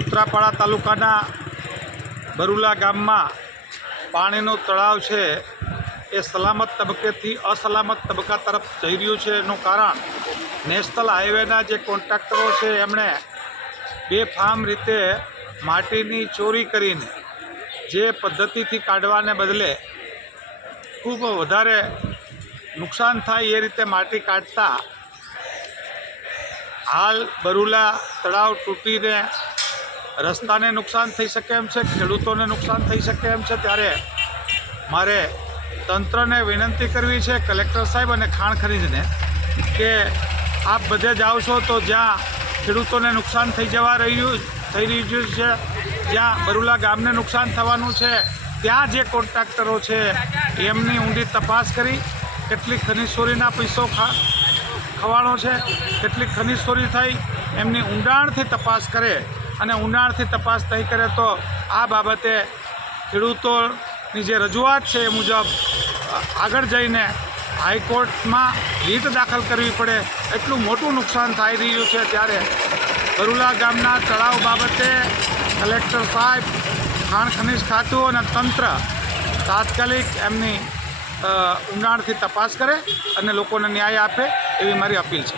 સુત્રાપાડા તાલુકાના બરુલા ગામમાં પાણીનો તળાવ છે. એ સલામત તબક્કેથી અસલામત તબક્કા તરફ જઈ રહ્યું છે. એનું કારણ નેશનલ હાઈવેના જે કોન્ટ્રાક્ટરો છે, એમણે બેફામ રીતે માટીની ચોરી કરીને જે પદ્ધતિથી કાઢવાને બદલે ખૂબ વધારે નુકસાન થાય એ રીતે માટી કાઢતા હાલ બરુલા તળાવ તૂટીને રસ્તાને નુકસાન થઈ શકે એમ છે, ખેડૂતોને નુકસાન થઈ શકે એમ છે, ત્યારે મારે તંત્રને વિનંતી કરવી છે, કલેક્ટર સાહેબ અને ખાણ ખરીદને, કે આપ બધે જાઓ છો તો જ્યાં ખેડૂતોને નુકસાન થઈ જવા રહ્યું, થઈ રહ્યું છે, જ્યાં બરુલા ગામને નુકસાન થવાનું છે, ત્યાં જે કોન્ટ્રાક્ટરો છે, એમની ઊંડી તપાસ કરી, કેટલી ખનીજ ચોરીના પૈસો ખા, ખવાણો છે, કેટલી ખનીજ ચોરી થઈ, એમની ઊંડાણથી તપાસ કરે અને ઊંડાણથી તપાસ નહીં કરે તો આ બાબતે ખેડૂતોની જે રજૂઆત છે એ મુજબ આગળ જઈને હાઈકોર્ટમાં રીટ દાખલ કરવી પડે. એટલું મોટું નુકસાન થઈ રહ્યું છે ત્યારે બરુલા ગામના તળાવ બાબતે કલેક્ટર સાહેબ ખાણ ખનિજ ખાતું અને તંત્ર તાત્કાલિક એમની ઊંડાણથી તપાસ કરે અને લોકોને ન્યાય આપે એવી મારી અપીલ છે.